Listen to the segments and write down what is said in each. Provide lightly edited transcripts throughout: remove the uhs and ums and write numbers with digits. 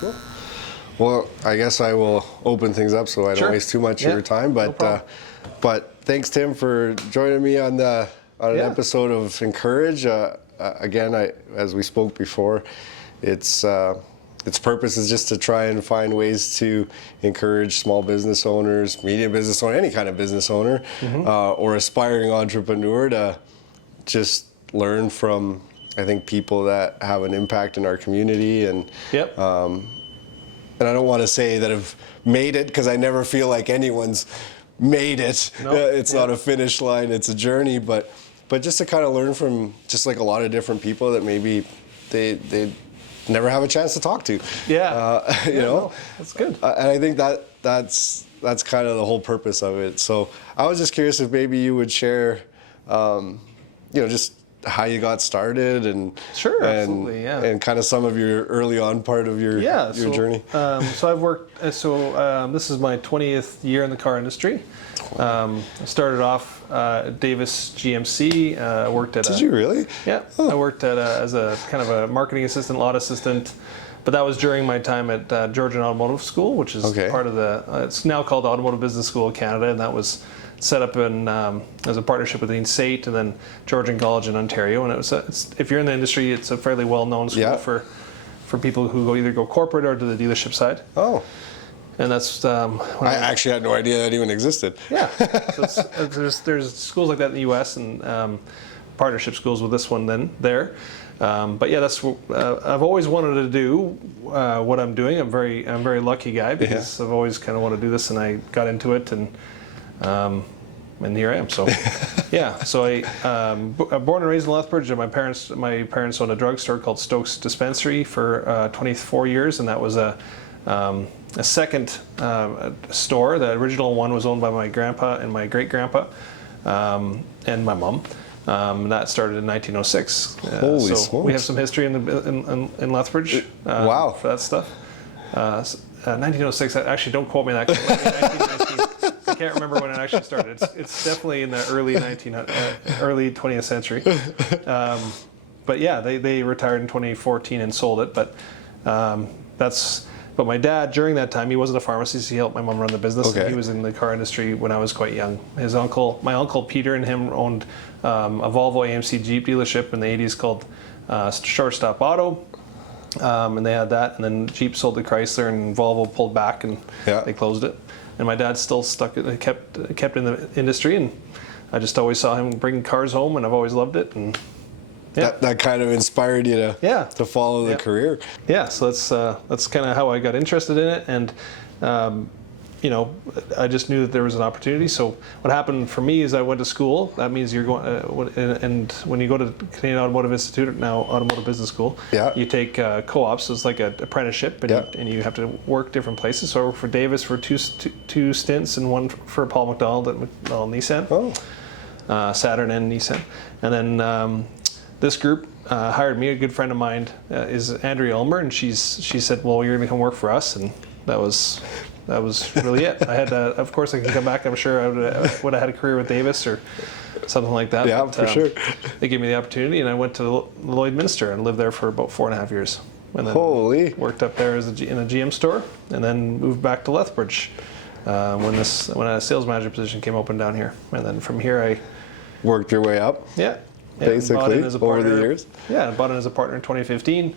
Cool. Well, I guess I will open things up so I don't waste too much of your time. But thanks, Tim, for joining me on an episode of Encourage. Again, as we spoke before, its purpose is just to try and find ways to encourage small business owners, medium business owner, any kind of business owner, or aspiring entrepreneur to just learn from, I think, people that have an impact in our community. And and I don't want to say that I've made it, because I never feel like anyone's made it. It's not a finish line, it's a journey, but just to kind of learn from just like a lot of different people that maybe they never have a chance to talk to. You know, that's good. And I think that's kind of the whole purpose of it. So I was just curious if maybe you would share, just how you got started and absolutely, and kind of some of your early on part of your journey. So I've worked. This is my 20th year in the car industry. I started off at Davis GMC. I worked at. Did you really? Yeah, I worked as a kind of a marketing assistant, lot assistant. But that was during my time at Georgian Automotive School, which is part of it's now called Automotive Business School of Canada, and that was set up in as a partnership between SAIT and then Georgian College in Ontario. And if you're in the industry, it's a fairly well-known school for people who either go corporate or to the dealership side. Oh. And that's I actually had no idea that even existed. Yeah. So there's schools like that in the U.S. and partnership schools with this one there. But yeah, that's I've always wanted to do what I'm doing. I'm very lucky guy, because I've always kind of wanted to do this, and I got into it, and here I am. So so I'm born and raised in Lethbridge, and my parents owned a drugstore called Stokes Dispensary for 24 years, and that was a second store. The original one was owned by my grandpa and my great grandpa and my mom. That started in 1906. Holy so smokes. We have some history in Lethbridge. Wow. For that stuff. 1906. Actually, don't quote me on that. 1919. I can't remember when it actually started. It's definitely in the early 20th century. But yeah, they retired in 2014 and sold it. But But my dad, during that time, he wasn't a pharmacist. He helped my mom run the business. And he was in the car industry when I was quite young. My uncle Peter and him owned a Volvo AMC Jeep dealership in the 80s called Shortstop Auto. And they had that. And then Jeep sold to Chrysler, and Volvo pulled back, and they closed it. And my dad still kept in the industry, and I just always saw him bring cars home, and I've always loved it. And that kind of inspired you to follow the career. Yeah, so that's kind of how I got interested in it, and I just knew that there was an opportunity. So what happened for me is I went to school. That means you're going, and when you go to Canadian Automotive Institute, now Automotive Business School, you take co-ops. So it's like an apprenticeship, and you have to work different places. So I worked for Davis for two stints, and one for Paul McDonald at McDonald Nissan, Saturn and Nissan, and then. This group hired me. A good friend of mine is Andrea Ulmer, and she said, "Well, you're going to come work for us," and that was really it. I had, of course, I can come back. I'm sure I would have had a career with Davis or something like that. Yeah, for sure. They gave me the opportunity, and I went to Lloydminster and lived there for about 4.5 years, and then worked up there in a GM store, and then moved back to Lethbridge when a sales manager position came open down here, and then from here I worked your way up. Yeah. Basically, over the years? Yeah, I bought in as a partner in 2015,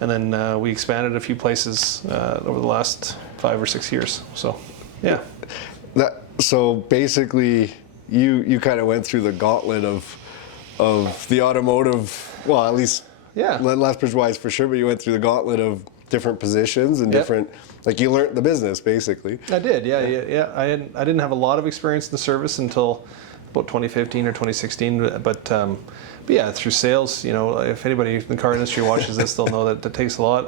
and then we expanded a few places over the last 5 or 6 years. So, yeah. So basically, you kind of went through the gauntlet of the automotive, well, at least Lethbridge-wise for sure, but you went through the gauntlet of different positions and different, like you learned the business, basically. I did, yeah. I didn't have a lot of experience in the service until about 2015 or 2016, but yeah, through sales, if anybody in the car industry watches this, they'll know that it takes a lot.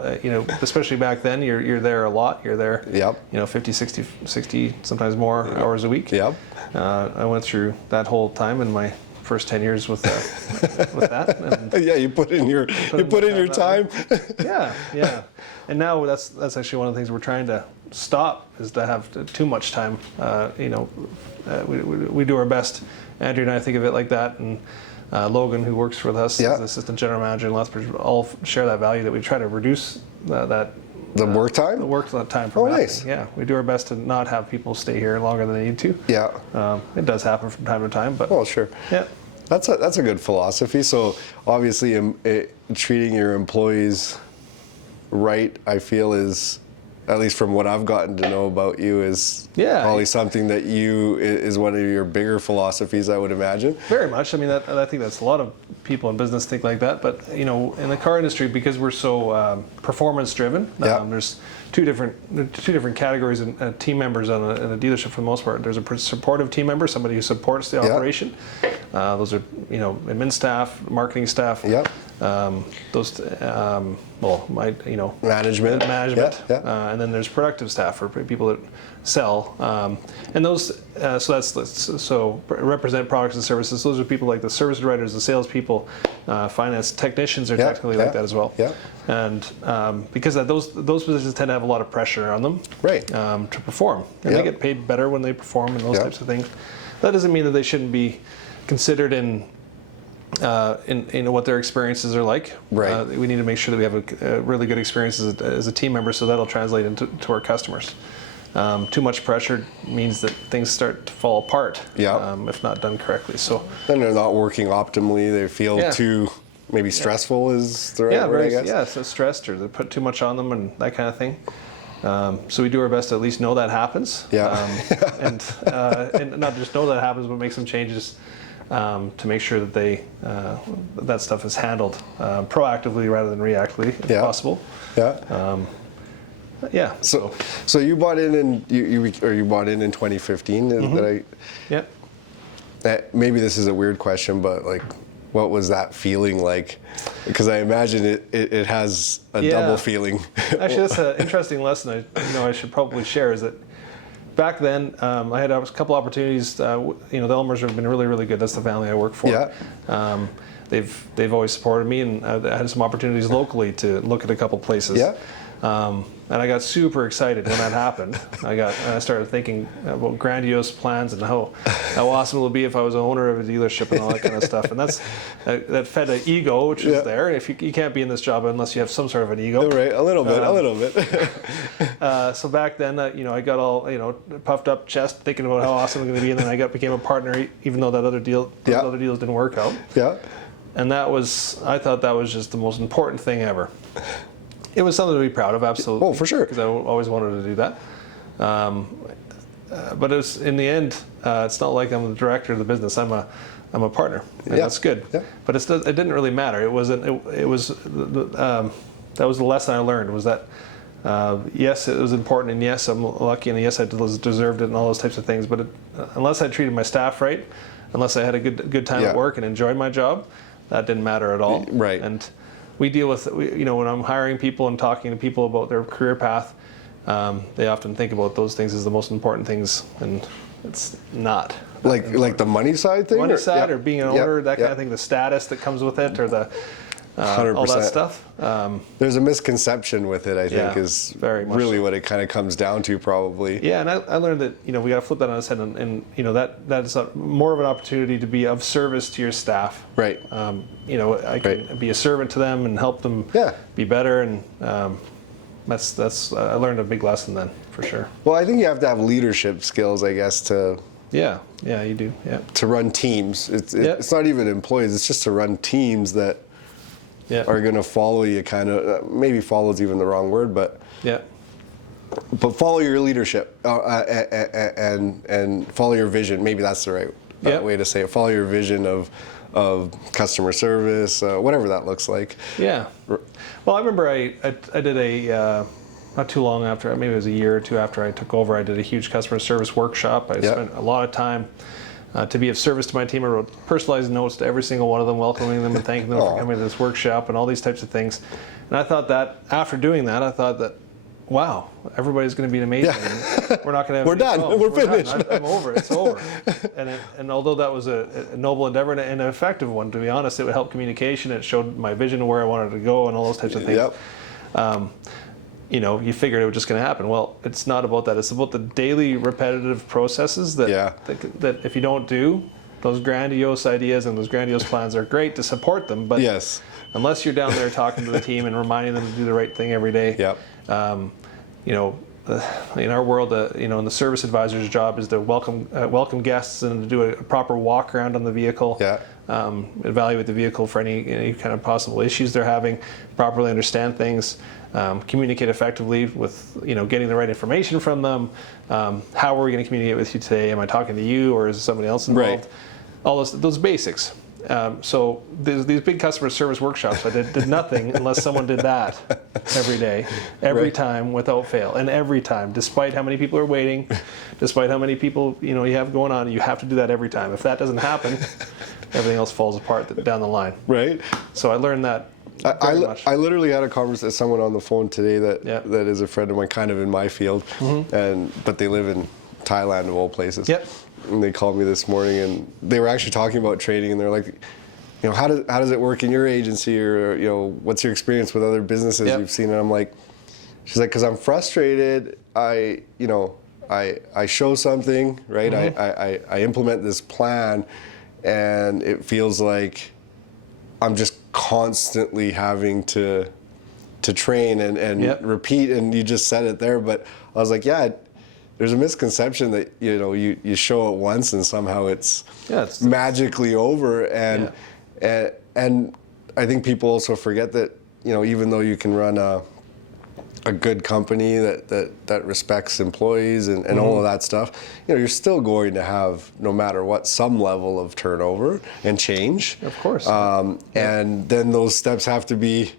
Especially back then, you're there a lot. You're there, 50, 60, sometimes more hours a week. Yep. I went through that whole time in my first 10 years with that. And you put in your time. Yeah. And now that's actually one of the things we're trying to stop, is to have too much time. We do our best. Andrew and I think of it like that, and Logan, who works with us as assistant general manager in Lethbridge, all share that value, that we try to reduce that The work time? The work time from happening. Nice. Yeah, we do our best to not have people stay here longer than they need to. Yeah. It does happen from time to time, but... Well, sure. Yeah. That's a good philosophy. So obviously treating your employees right, I feel, is, at least from what I've gotten to know about you, is probably something that is one of your bigger philosophies, I would imagine. Very much. I mean, I think that's a lot of people in business think like that. But in the car industry, because we're so performance driven, there's two different categories of team members in a dealership for the most part. There's a supportive team member, somebody who supports the operation. Those are admin staff, marketing staff. Those management. And then there's productive staff for people that sell, and those so represent products and services. Those are people like the service writers, the salespeople, finance technicians are technically like that as well. And because those positions tend to have a lot of pressure on them, to perform, and they get paid better when they perform and those types of things. That doesn't mean that they shouldn't be considered in what their experiences are like. We need to make sure that we have a really good experience as a team member, so that'll translate into our customers. Too much pressure means that things start to fall apart if not done correctly. So then they're not working optimally. They feel too maybe stressful is the right word, I guess. Yeah, so stressed, or they put too much on them and that kind of thing. So we do our best to at least know that happens. And not just know that happens, but make some changes to make sure that that stuff is handled proactively rather than reactively, if possible. So you bought in you bought in 2015. Maybe this is a weird question, but like, what was that feeling like? Because I imagine it has a double feeling. Actually, that's an interesting lesson I should probably share, is that back then, I had a couple opportunities. The Elmers have been really, really good. That's the family I work for. They've always supported me, and I had some opportunities locally to look at a couple places. And I got super excited when that happened. I started thinking about grandiose plans and how awesome it would be if I was an owner of a dealership and all that kind of stuff. And that fed an ego, which is there. If you can't be in this job unless you have some sort of an ego. Right, a little bit. So back then, I got all puffed up chest thinking about how awesome I'm going to be, and then I became a partner, even though those other deals didn't work out. And I thought that was just the most important thing ever. It was something to be proud of, absolutely. Oh, for sure. Because I always wanted to do that. But in the end, it's not like I'm the director of the business. I'm a partner, and that's good. But it didn't really matter. It wasn't. That was the lesson I learned. Was that yes, it was important, and yes, I'm lucky, and yes, I deserved it, and all those types of things. But unless I treated my staff right, unless I had a good time at work and enjoyed my job, that didn't matter at all. And we deal with, when I'm hiring people and talking to people about their career path, they often think about those things as the most important things, and it's not. Like the money side thing? Money side, or being an owner, that kind of thing, the status that comes with it, or the 100%. All that stuff. There's a misconception with it, I think, is really what it kind of comes down to, probably. Yeah, and I learned that we got to flip that on its head, and that is more of an opportunity to be of service to your staff. I can be a servant to them and help them be better, and that's I learned a big lesson then, for sure. Well, I think you have to have leadership skills, I guess, to. Yeah, you do. Yeah. To run teams, it's not even employees; it's just to run teams that. Are going to follow you, kind of. Maybe follow is even the wrong word, but follow your leadership and follow your vision. Maybe that's the right way to say it. Follow your vision of customer service, whatever that looks like. Yeah. Well, I remember I did not too long after, maybe it was a year or two after I took over, I did a huge customer service workshop. I spent a lot of time. To be of service to my team. I wrote personalized notes to every single one of them, welcoming them and thanking them for coming to this workshop and all these types of things. And I thought that after doing that, wow, everybody's going to be amazing. We're not going to have. We're done. We're finished. I'm over. It's over. And although that was a noble endeavor and an effective one, to be honest, it would help communication. It showed my vision of where I wanted to go and all those types of things. You figured it was just going to happen. Well, it's not about that. It's about the daily repetitive processes that if you don't do, those grandiose ideas and those grandiose plans are great to support them, but unless you're down there talking to the team and reminding them to do the right thing every day. Yep. You know, in our world, you know, and the service advisor's job is to welcome guests and to do a proper walk around on the vehicle. Yeah. Evaluate the vehicle for any kind of possible issues they're having, properly understand things, communicate effectively with, you know, getting the right information from them. How are we going to communicate with you today? Am I talking to you or is somebody else involved? Right. All those basics. So these big customer service workshops, I did nothing unless someone did that every day, every time without fail, and every time, despite how many people are waiting, despite how many people you have going on, you have to do that every time. If that doesn't happen, everything else falls apart down the line. Right. So I learned that. I literally had a conversation with someone on the phone today that is a friend of mine, kind of in my field, but they live in Thailand of all places. Yep. And they called me this morning, and they were actually talking about training, and they're like, you know, how does it work in your agency, or you know, what's your experience with other businesses you've seen? And I'm like, she's like, because I'm frustrated. I show something, right? I implement this plan, and it feels like I'm just constantly having to train and repeat. And you just said it there, but I was like, yeah. There's a misconception that you show it once and somehow it's magically over, and I think people also forget that even though you can run a good company that respects employees and all of that stuff, you're still going to have, no matter what, some level of turnover and change. Of course. And then those steps have to be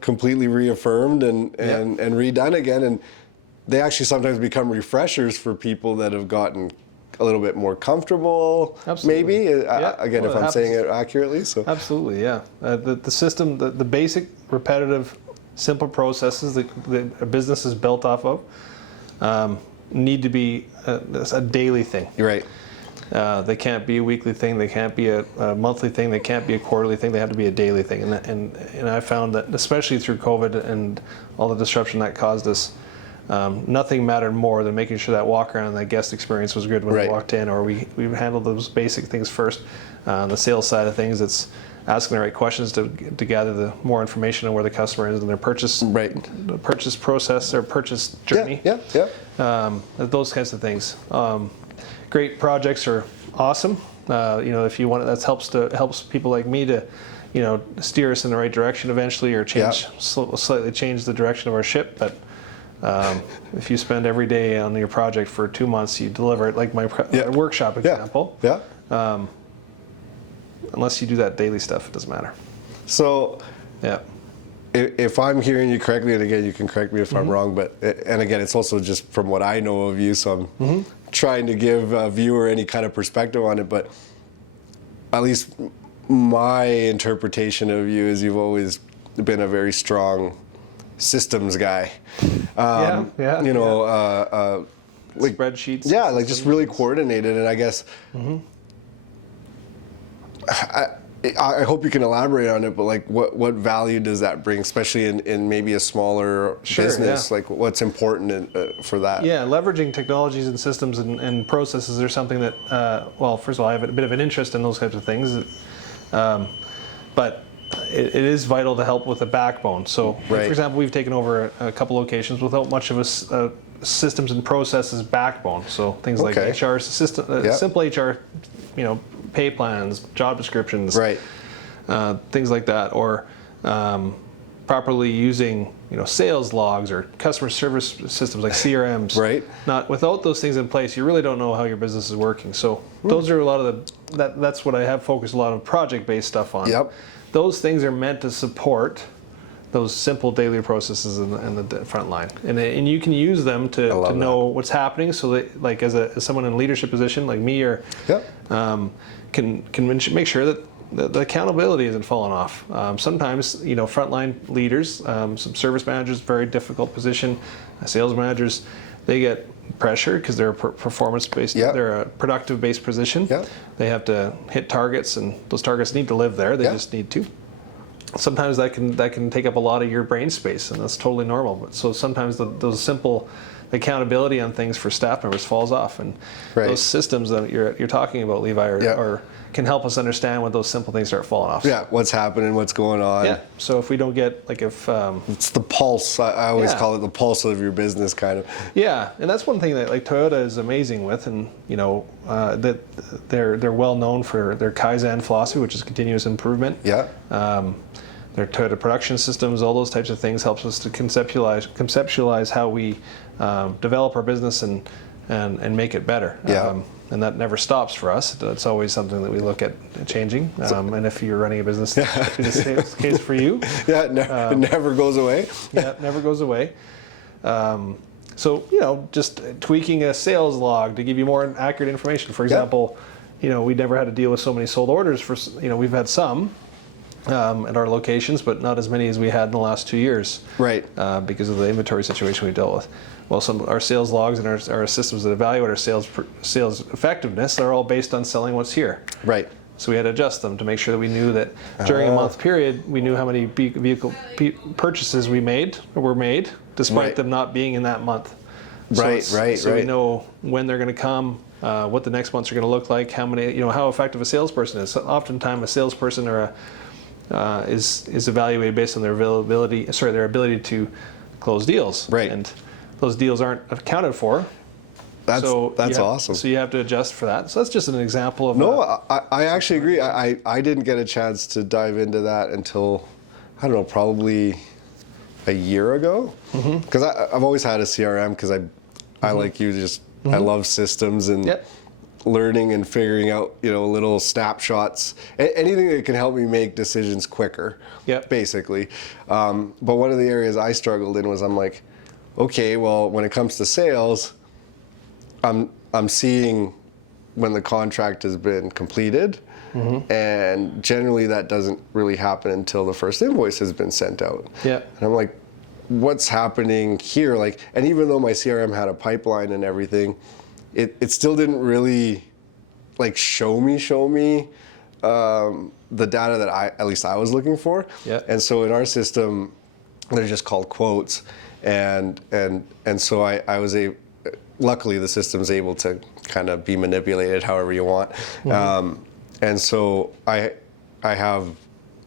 completely reaffirmed and redone again. And they actually sometimes become refreshers for people that have gotten a little bit more comfortable. Absolutely. Maybe again, if I'm saying it accurately. So absolutely, yeah. The system, the basic, repetitive, simple processes that a business is built off of need to be a daily thing. You're right. They can't be a weekly thing. They can't be a monthly thing. They can't be a quarterly thing. They have to be a daily thing. And I found that, especially through COVID and all the disruption that caused us, nothing mattered more than making sure that walk around and that guest experience was good when we walked in, or we handled those basic things first. On the sales side of things, it's asking the right questions to gather the more information on where the customer is in their purchase process or purchase journey. Those kinds of things. Great projects are awesome. If you want, that helps people like me to steer us in the right direction eventually, or slightly change the direction of our ship. But if you spend every day on your project for 2 months, you deliver it, like my workshop example. Unless you do that daily stuff, it doesn't matter. So, if I'm hearing you correctly, and again, you can correct me if I'm wrong, but and again, it's also just from what I know of you, so I'm trying to give a viewer any kind of perspective on it. But at least my interpretation of you is you've always been a very strong systems guy. Like spreadsheets. Yeah, like just really coordinated. And I guess I hope you can elaborate on it, but like what value does that bring, especially in maybe a smaller business? Like what's important for that? Yeah, leveraging technologies and systems and processes are something that, first of all, I have a bit of an interest in those types of things. But it is vital to help with the backbone. So, for example, we've taken over a couple locations without much of a systems and processes backbone. So things like HR system, simple HR, pay plans, job descriptions, things like that, or properly using sales logs or customer service systems like CRMs. Without those things in place, you really don't know how your business is working. So those are a lot of that's what I have focused a lot of project-based stuff on. Those things are meant to support those simple daily processes in the front line, and you can use them to know what's happening. So that, like as someone in a leadership position like me, or can make sure that the accountability isn't falling off. Sometimes frontline leaders, some service managers, very difficult position. Sales managers, they get pressure because they're a performance-based, they're a productive-based position. They have to hit targets, and those targets need to live there. They just need to. Sometimes that can take up a lot of your brain space, and that's totally normal. But so sometimes those simple accountability on things for staff members falls off. And those systems that you're talking about, Levi, are can help us understand when those simple things start falling off. Yeah, what's happening, what's going on. Yeah. So if we don't get, like, if it's the pulse. I always call it the pulse of your business, kind of. Yeah, and that's one thing that, like, Toyota is amazing with, and that they're well known for their Kaizen philosophy, which is continuous improvement. Yeah. Their Toyota production systems, all those types of things, helps us to conceptualize how we develop our business and make it better. Yeah. And that never stops for us. That's always something that we look at changing. And if you're running a business, that's the same case for you. Yeah, it never goes away. Yeah, it never goes away. So, just tweaking a sales log to give you more accurate information. For example, we never had to deal with so many sold orders. We've had some at our locations, but not as many as we had in the last 2 years. Right. Because of the inventory situation we dealt with. Well, our sales logs and our systems that evaluate our sales effectiveness are all based on selling what's here. Right. So we had to adjust them to make sure that we knew that during a month period, we knew how many vehicle purchases were made, despite them not being in that month. So we know when they're going to come, what the next months are going to look like, how effective a salesperson is. So oftentimes, a salesperson is evaluated based on their ability to close deals. Right. And those deals aren't accounted for. That's awesome. So you have to adjust for that. So that's just an example of. No, I actually agree. I didn't get a chance to dive into that until, I don't know, probably a year ago. Because I've always had a CRM because I like you, I love systems and learning and figuring out, little snapshots, anything that can help me make decisions quicker, basically. But one of the areas I struggled in was I'm like, okay, well, when it comes to sales, I'm seeing when the contract has been completed, and generally that doesn't really happen until the first invoice has been sent out. Yeah. And I'm like, what's happening here? Like, and even though my CRM had a pipeline and everything, it still didn't really like show me the data that at least I was looking for. Yeah. And so in our system, they're just called quotes. And so I was luckily the system's able to kind of be manipulated however you want. And so I have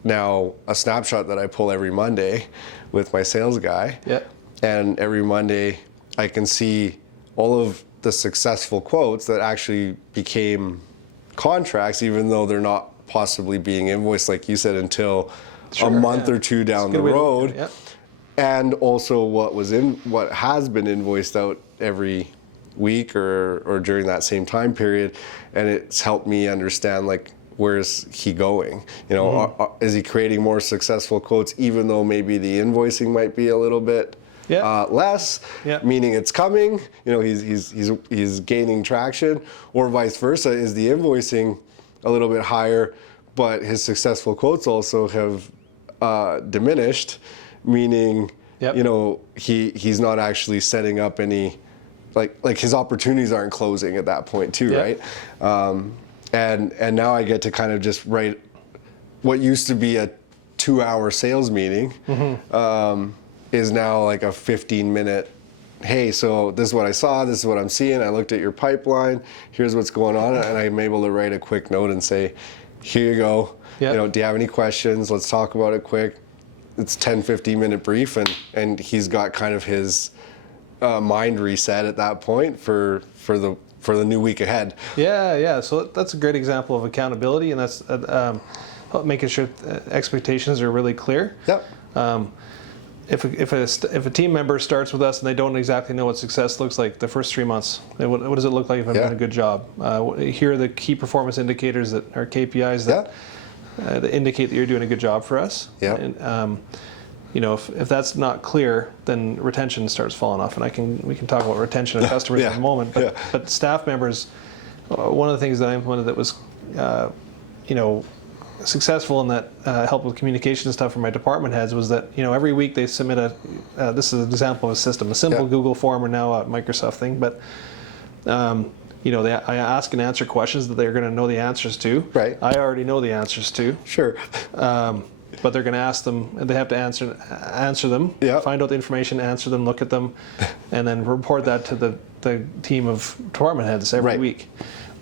now a snapshot that I pull every Monday with my sales guy. Yeah. And every Monday I can see all of the successful quotes that actually became contracts, even though they're not possibly being invoiced, like you said, until a month or two down the road. And also what has been invoiced out every week or during that same time period, and it's helped me understand, like, where's he going? Is he creating more successful quotes, even though maybe the invoicing might be a little bit less, meaning it's coming. He's gaining traction, or vice versa. Is the invoicing a little bit higher, but his successful quotes also have diminished, meaning he's not actually setting up any, like his opportunities aren't closing at that point too, right? And now I get to kind of just write what used to be a 2-hour sales meeting is now like a 15-minute, hey, so this is what I saw, this is what I'm seeing, I looked at your pipeline, here's what's going on, and I'm able to write a quick note and say, here you go, do you have any questions, let's talk about it quick. It's 10-15-minute brief, and he's got kind of his mind reset at that point for the new week ahead. Yeah. So that's a great example of accountability, and that's making sure expectations are really clear. Yep. If a team member starts with us and they don't exactly know what success looks like the first 3 months, what does it look like if I've done a good job? Here are the key performance indicators that are KPIs that indicate that you're doing a good job for us. Yeah. And, if that's not clear, then retention starts falling off. And we can talk about retention of customers in a moment. But staff members, one of the things that I implemented that was, successful in that help with communication stuff for my department heads was that every week they submit this is an example of a system, a simple Google form or now a Microsoft thing, but I ask and answer questions that they're going to know the answers to. Right. I already know the answers to. Sure. but they're going to ask them, and they have to answer them, find out the information, answer them, look at them, and then report that to the team of department heads every week.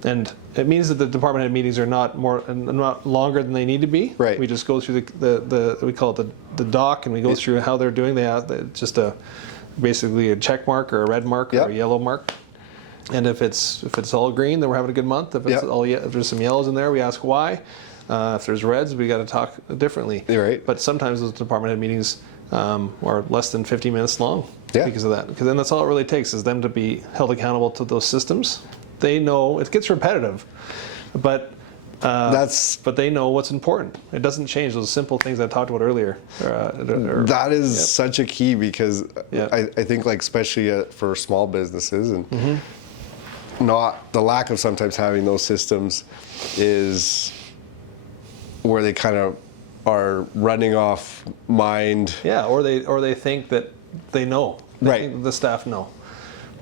And it means that the department head meetings are not longer than they need to be. Right. We just go through the we call it the doc, and we go through how they're doing. Just basically a check mark or a red mark or a yellow mark. And if it's all green, then we're having a good month. If it's if there's some yellows in there, we ask why. If there's reds, we got to talk differently. Right. But sometimes those department head meetings are less than 50 minutes long because of that. Because then that's all it really takes is them to be held accountable to those systems. They know it gets repetitive, but they know what's important. It doesn't change those simple things I talked about earlier. That is such a key because I think like especially for small businesses and not the lack of sometimes having those systems is where they kind of are running off mind. Yeah, or they think that they know. They think the staff know.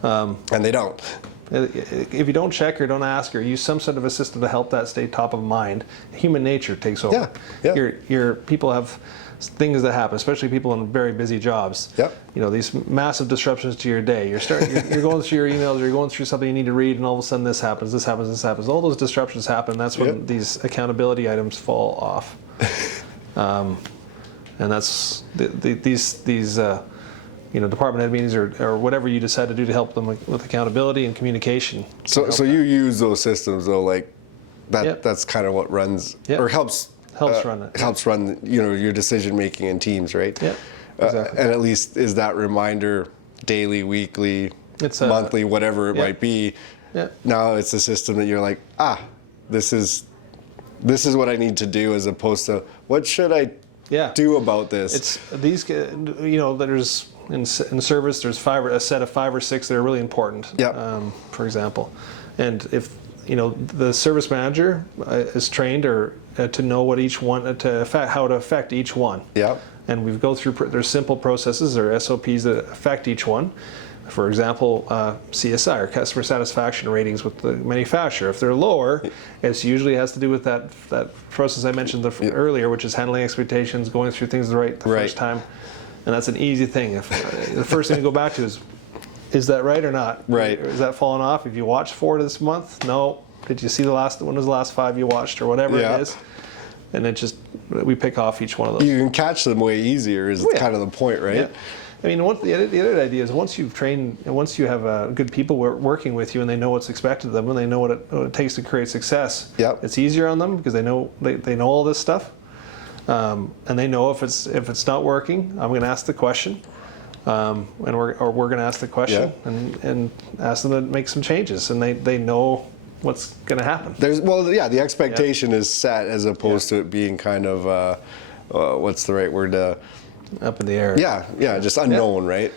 And they don't. If you don't check or don't ask or use some sort of a system to help that stay top of mind, human nature takes over. Your people have things that happen, especially people in very busy jobs. These massive disruptions to your day. You're going through your emails, you're going through something you need to read, and all of a sudden this happens. All those disruptions happen. That's when these accountability items fall off. And that's these department head meetings or whatever you decide to do to help them with accountability and communication. So you use those systems though, like that. That's kind of what runs or helps run it. Helps run your decision making in teams, right? Yeah. Exactly. And at least is that reminder daily, weekly, monthly, whatever it might be. Yeah. Now it's a system that you're like, this is what I need to do, as opposed to what should I do about this. It's these there's in service there's a set of 5 or 6 that are really important. For example, and if the service manager is trained to know what each one how to affect each one. And we go through there's simple processes or SOPs that affect each one. For example, CSI or customer satisfaction ratings with the manufacturer. If they're lower, it usually has to do with that process I mentioned earlier, which is handling expectations, going through things the first time. And that's an easy thing. If the first thing to go back to is that right or not? Right. Is that falling off? If you watched 4 this month, no. Did you see when was the last 5 you watched or whatever it is? And we pick off each one of those. You can catch them way easier is kind of the point, right? Yeah. I mean, the other idea is once you've trained, and once you have good people working with you, and they know what's expected of them, and they know what it takes to create success. It's easier on them because they know all this stuff, and they know if it's not working, I'm going to ask the question, and we're going to ask the question and ask them to make some changes, and they know what's going to happen. The expectation is set as opposed to it being kind of what's the right word? Up in the air. Just unknown, right?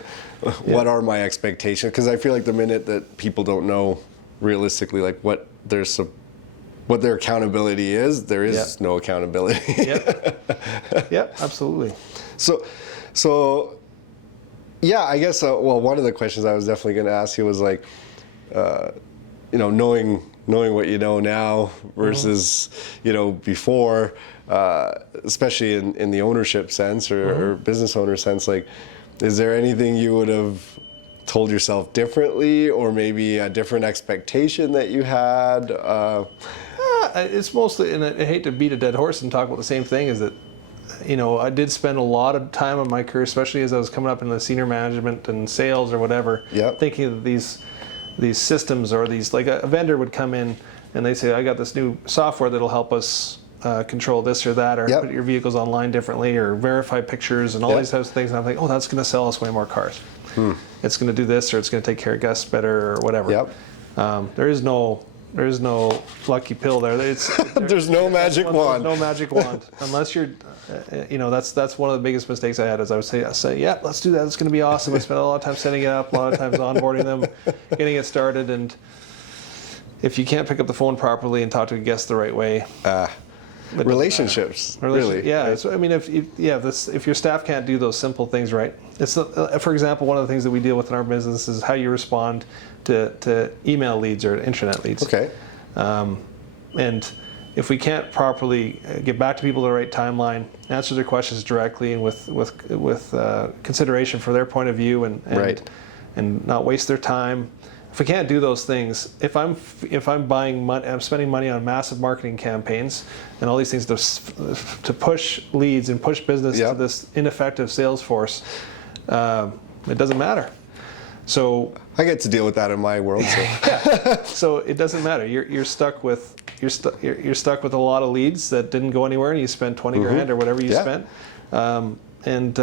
What are my expectations? Because I feel like the minute that people don't know realistically, like what their accountability is, there is no accountability. Absolutely. So, I guess. One of the questions I was definitely going to ask you was like, knowing what you know now versus before. Especially in the ownership sense or business owner sense, like, is there anything you would have told yourself differently, or maybe a different expectation that you had? It's mostly, and I hate to beat a dead horse and talk about the same thing, is that, I did spend a lot of time in my career, especially as I was coming up in the senior management and sales or whatever, thinking that these systems or these, like a vendor would come in and they say, I got this new software that'll help us control this or that, or put your vehicles online differently, or verify pictures and all these types of things. And I'm like, that's going to sell us way more cars. It's going to do this, or it's going to take care of guests better, or whatever. There is no lucky pill there. There's no magic wand. No magic wand, unless you're. That's one of the biggest mistakes I had. Is I would say, let's do that. It's going to be awesome. I spent a lot of time setting it up, a lot of times onboarding them, getting it started, and if you can't pick up the phone properly and talk to a guest the right way. Relationships, really. I mean, if your staff can't do those simple things right, it's for example, one of the things that we deal with in our business is how you respond to email leads or internet leads. Okay. And if we can't properly get back to people at the right timeline, answer their questions directly and with consideration for their point of view, and not waste their time. If we can't do those things, if I'm buying money, I'm spending money on massive marketing campaigns and all these things to push leads and push business to this ineffective sales force, it doesn't matter. So I get to deal with that in my world. So, so it doesn't matter. You're stuck with a lot of leads that didn't go anywhere, and you spent 20 grand or whatever you spent. And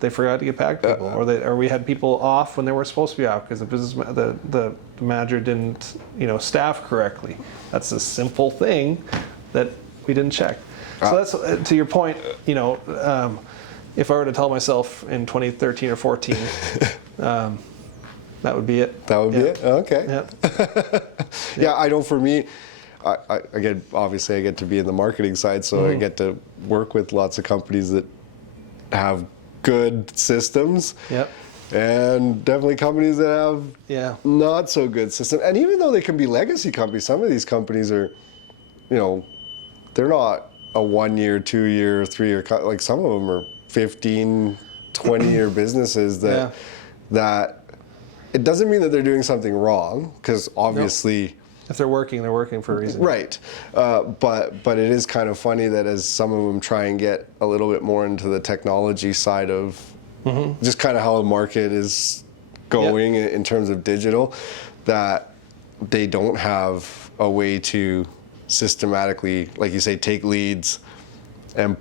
they forgot to get back to people, or we had people off when they were supposed to be off because the manager didn't staff correctly. That's a simple thing that we didn't check. So that's to your point. If I were to tell myself in 2013 or 14, that would be it. That would be it. Okay. Yeah. I know. For me, again, obviously, I get to be in the marketing side, so I get to work with lots of companies that have good systems, and definitely companies that have not so good systems. And even though they can be legacy companies, some of these companies are, they're not a 1 year, 2 year, 3 year, like some of them are 15, 20-year businesses that it doesn't mean that they're doing something wrong, because obviously if they're working for a reason. Right. But it is kind of funny that as some of them try and get a little bit more into the technology side of just kind of how the market is going in terms of digital, that they don't have a way to systematically, like you say, take leads and,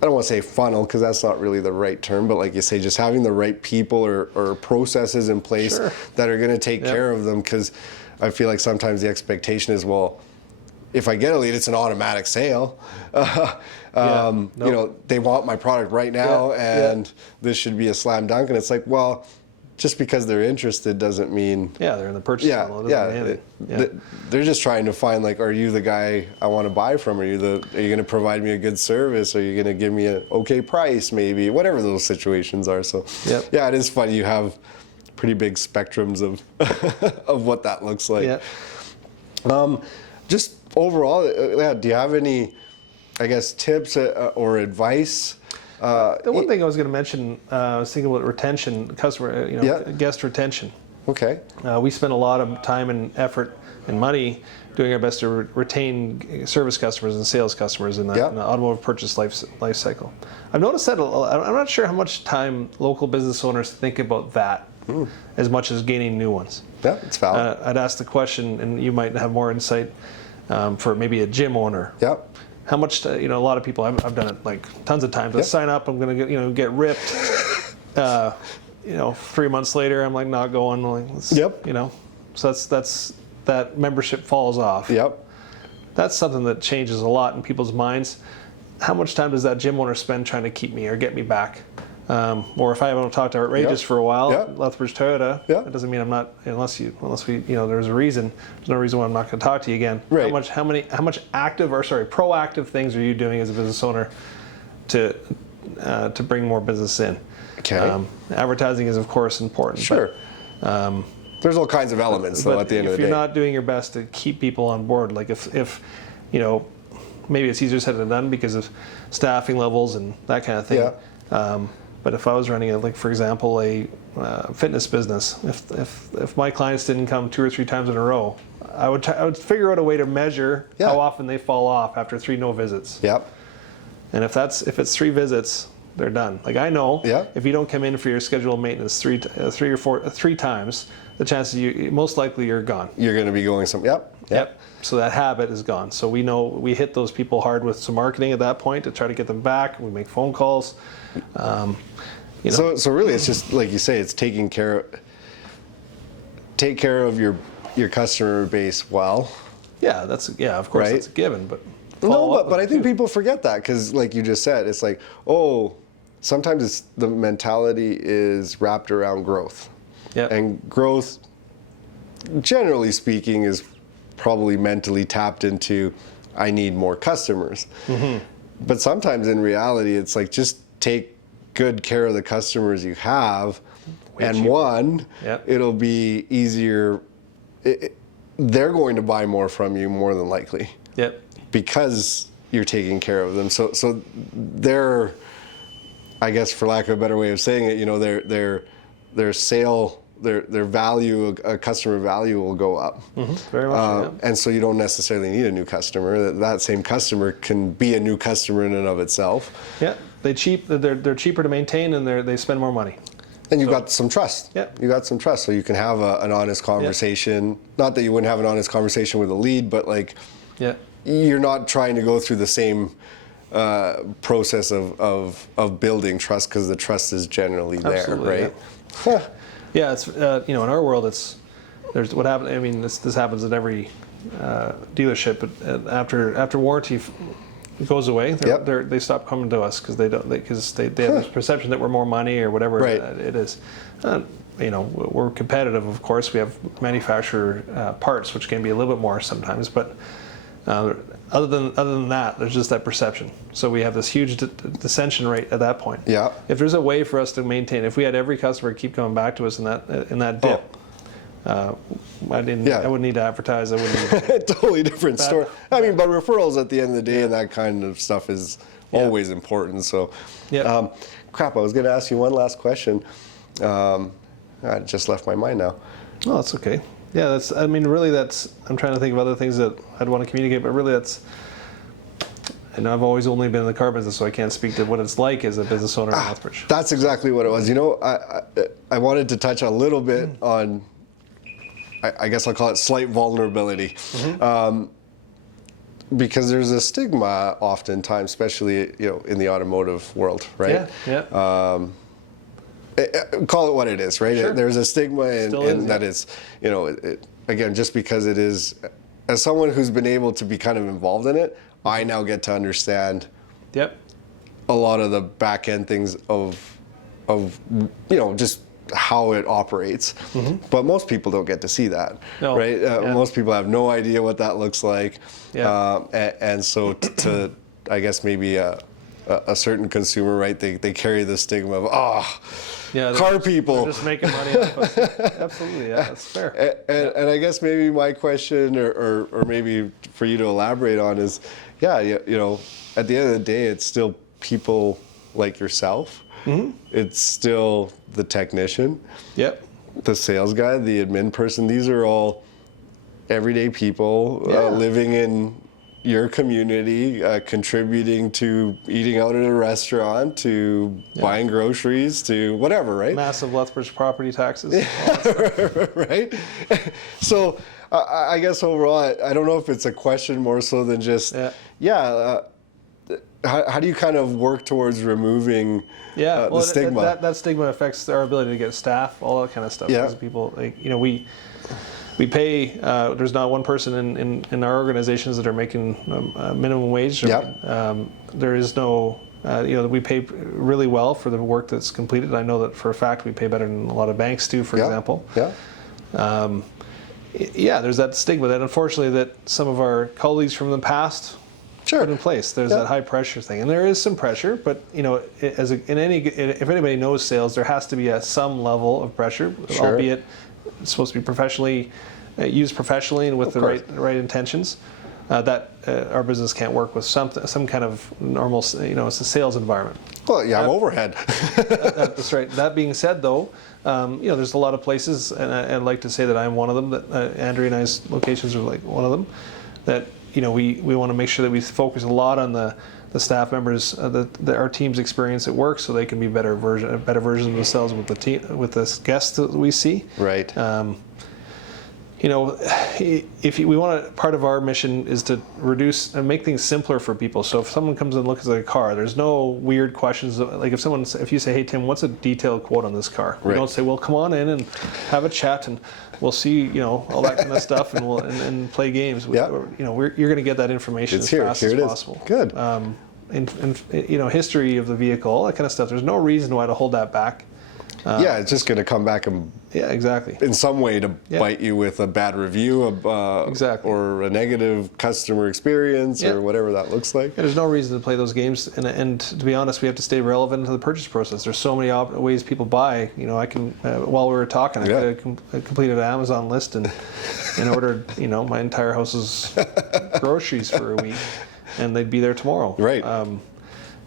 I don't want to say funnel, because that's not really the right term, but like you say, just having the right people or processes in place that are going to take care of them. Because I feel like sometimes the expectation is, well, if I get a lead, it's an automatic sale. They want my product right now, and this should be a slam dunk. And it's like, well, just because they're interested doesn't mean they're in the purchase funnel. They're just trying to find, like, are you the guy I want to buy from? Are you going to provide me a good service? Are you going to give me an okay price, maybe? Whatever those situations are. So it is funny. You have pretty big spectrums of of what that looks like. Just overall, do you have any, I guess, tips or advice? The one thing I was going to mention, I was thinking about retention, guest retention. Okay. We spend a lot of time and effort and money doing our best to retain service customers and sales customers in the automotive purchase life cycle. I've noticed that I'm not sure how much time local business owners think about that as much as gaining new ones. Yeah, it's valid. I'd ask the question, and you might have more insight for maybe a gym owner. How much? A lot of people. I've done it like tons of times. I sign up. I'm going to get ripped. 3 months later, I'm like not going. So that's that membership falls off. That's something that changes a lot in people's minds. How much time does that gym owner spend trying to keep me or get me back? Or if I haven't talked to Outrageous for a while, Lethbridge Toyota, that doesn't mean I'm not, unless we, there's a reason. There's no reason why I'm not going to talk to you again. Right. How much proactive things are you doing as a business owner to bring more business in? Okay. Advertising is of course important. Sure. But, there's all kinds of elements though at the end of the day. If you're not doing your best to keep people on board, like if maybe it's easier said than done because of staffing levels and that kind of thing. But if I was running for example, a fitness business, if my clients didn't come 2 or 3 times in a row, I would figure out a way to measure how often they fall off after 3 no visits. And if it's 3 visits, they're done. Like I know, if you don't come in for your scheduled maintenance 3 times, the chances most likely you're gone. You're going to be going some. So that habit is gone. So we know we hit those people hard with some marketing at that point to try to get them back. We make phone calls. So really, it's just like you say, it's take care of your customer base well. Of course, that's a given. But I think people forget that because, like you just said, it's like, sometimes the mentality is wrapped around growth. And growth, generally speaking, is probably mentally tapped into, I need more customers. But sometimes in reality, it's like just take good care of the customers you have, it'll be easier. They're going to buy more from you more than likely. because you're taking care of them. So they're, I guess for lack of a better way of saying it, their sale, their value, a customer value will go up. Very much. And so you don't necessarily need a new customer. That same customer can be a new customer in and of itself. Yeah, they're cheaper to maintain, and they spend more money. And you've got some trust. Yeah. You got some trust, so you can have an honest conversation. Not that you wouldn't have an honest conversation with a lead, but like, you're not trying to go through the same process of building trust, because the trust is generally there, right? Yeah. Yeah, it's in our world, there's what happens. I mean, this happens at every dealership. But after warranty goes away, they stop coming to us because they have this perception that we're more money or whatever it is. We're competitive, of course. We have manufacturer parts, which can be a little bit more sometimes, but other than that, there's just that perception. So we have this huge dissension rate at that point. Yeah. If there's a way for us to maintain, if we had every customer keep coming back to us in that dip, I wouldn't need to advertise. I wouldn't need totally different story. I mean, but referrals at the end of the day and that kind of stuff is always important. So, crap, I was going to ask you one last question. I just left my mind now. Oh, that's okay. Yeah, I'm trying to think of other things that I'd want to communicate, but really and I've always only been in the car business, so I can't speak to what it's like as a business owner in Lethbridge. That's exactly what it was. I wanted to touch a little bit on, I guess I'll call it slight vulnerability. Because there's a stigma oftentimes, especially in the automotive world, right? Yeah. Call it what it is, right? Sure. There's a stigma in that it's, again, just because it is, as someone who's been able to be kind of involved in it, I now get to understand a lot of the back end things of just how it operates. But most people don't get to see that, right? Most people have no idea what that looks like. And so to I guess maybe a certain consumer, right? They carry the stigma of, car people. They're just making money off us. Absolutely, that's fair. And I guess maybe my question, or maybe for you to elaborate on is, at the end of the day, it's still people like yourself. It's still the technician, the sales guy, the admin person. These are all everyday people living in your community, contributing to eating out at a restaurant, to buying groceries, to whatever, right? Massive Lethbridge property taxes. Right? So I guess overall, I don't know if it's a question more so than just, how do you kind of work towards removing the stigma? That stigma affects our ability to get staff, all that kind of stuff. Because people, we pay, there's not one person in our organizations that are making minimum wage. There is no, we pay really well for the work that's completed. I know that for a fact we pay better than a lot of banks do, for example. There's that stigma that unfortunately that some of our colleagues from the past put in place. There's that high pressure thing, and there is some pressure, but if anybody knows sales, there has to be some level of pressure, albeit it's supposed to be used professionally and with the right intentions. That our business can't work with some kind of normal, it's a sales environment. Well, you have overhead. That's right. That being said, though, there's a lot of places, and I'd like to say that I'm one of them. That Andrea and I's locations are like one of them. That we want to make sure that we focus a lot on the staff members, our team's experience at work, so they can be better versions of themselves with the team, with the guests that we see. Right. If we want to, part of our mission is to reduce and make things simpler for people. So if someone comes and looks at a car, there's no weird questions. Like if you say, "Hey Tim, what's a detailed quote on this car?" We don't say, "Well, come on in and have a chat and we'll see," all that kind of stuff, and we'll and play games. You're going to get that information as fast as possible. Good. History of the vehicle, all that kind of stuff. There's no reason why to hold that back. Yeah, it's just going to come back and Yeah, exactly. in some way to bite you with a bad review Exactly. or a negative customer experience or whatever that looks like. Yeah, there's no reason to play those games, and to be honest, we have to stay relevant to the purchase process. There's so many ways people buy. You know, I can while we were talking, I could have completed an Amazon list and ordered my entire house's groceries for a week, and they'd be there tomorrow. Right.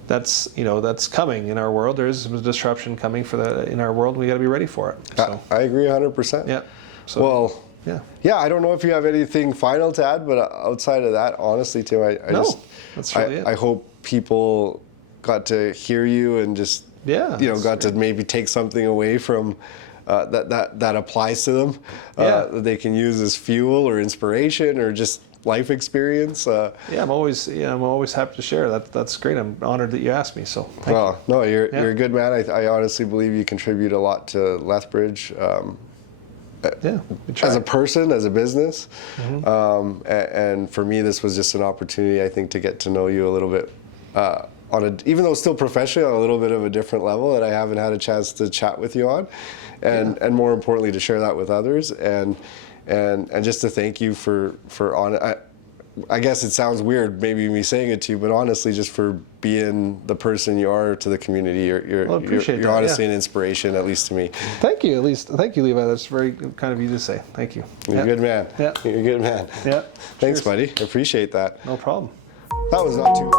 That's coming in our world. There's a disruption coming in our world. We got to be ready for it. So. I agree 100%. Yeah. So, well. Yeah. I don't know if you have anything final to add, but outside of that, honestly, Tim, that's really it. I hope people got to hear you and just got to maybe take something away from that applies to them that they can use as fuel or inspiration or just life experience. I'm always happy to share. That's great. I'm honored that you asked me. So you're a good man. I honestly believe you contribute a lot to Lethbridge. As a person, as a business, and for me, this was just an opportunity, I think, to get to know you a little bit even though still professionally, on a little bit of a different level that I haven't had a chance to chat with you on, and more importantly, to share that with others, and just to thank you for I guess it sounds weird, maybe me saying it to you, but honestly, just for being the person you are to the community. You're honestly an inspiration, at least to me. Thank you, Thank you, Levi. That's very kind of you to say. Thank you. You're a good man. Yeah. You're a good man. Yeah. Thanks, buddy. I appreciate that. No problem. That was not too...